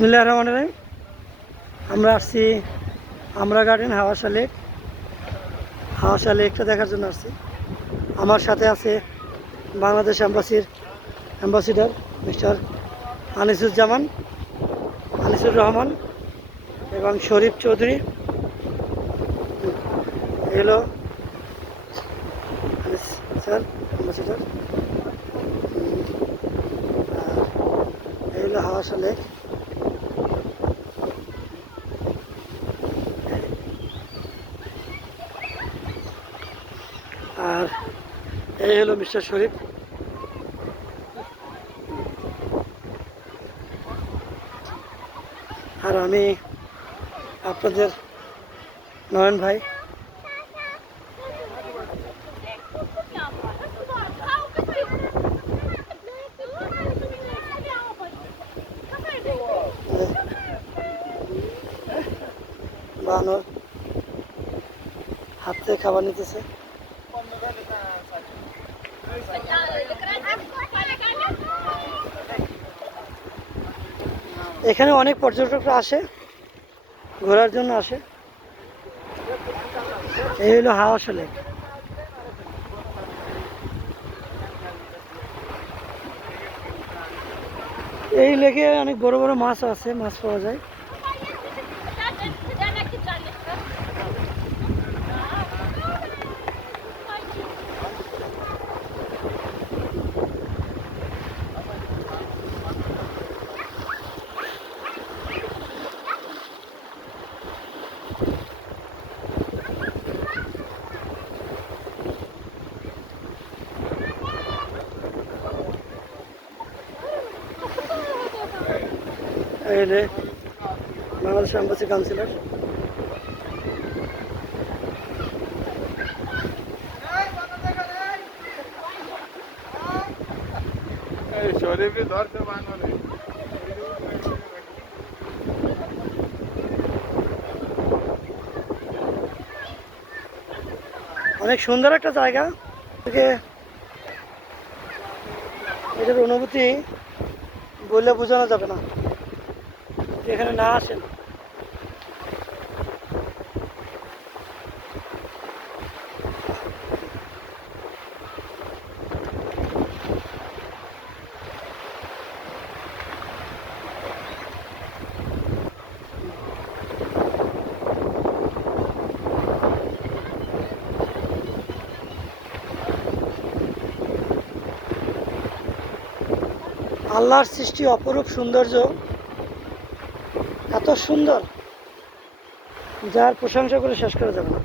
বিসমিল্লাহির রহমানির রহিম। আমরা আসছি আমরা গার্ডেন হাওয়াশা লেকটা দেখার জন্য আসছি। আমার সাথে আছে বাংলাদেশ অ্যাম্বাসিডার মিস্টার আনিসুর রহমান এবং শরীফ চৌধুরী। এলো স্যার অ্যাম্বাসিডার। এই হলো হাওয়াশা লেক। আর এই হলো মিস্টার শরীফ। আর আমি আপনাদের নয়ন ভাই। বানর হাত থেকে খাবার নিতেছে। এখানে অনেক পর্যটকরা আসে, ঘোরার জন্য আসে। এই হলো হাওয়াশা লেক। এই লেকে অনেক বড় বড় মাছ আছে, মাছ পাওয়া যায়। এই রে বাংলাদেশ এম্বাসি কাউন্সিলর। অনেক সুন্দর একটা জায়গা। এটার অনুভূতি বললে বোঝানো যাবে না, এখানে না আসেন। আল্লাহর সৃষ্টি অপরূপ সৌন্দর্য, এত সুন্দর যার প্রশংসা করে শেষ করা যাবে না।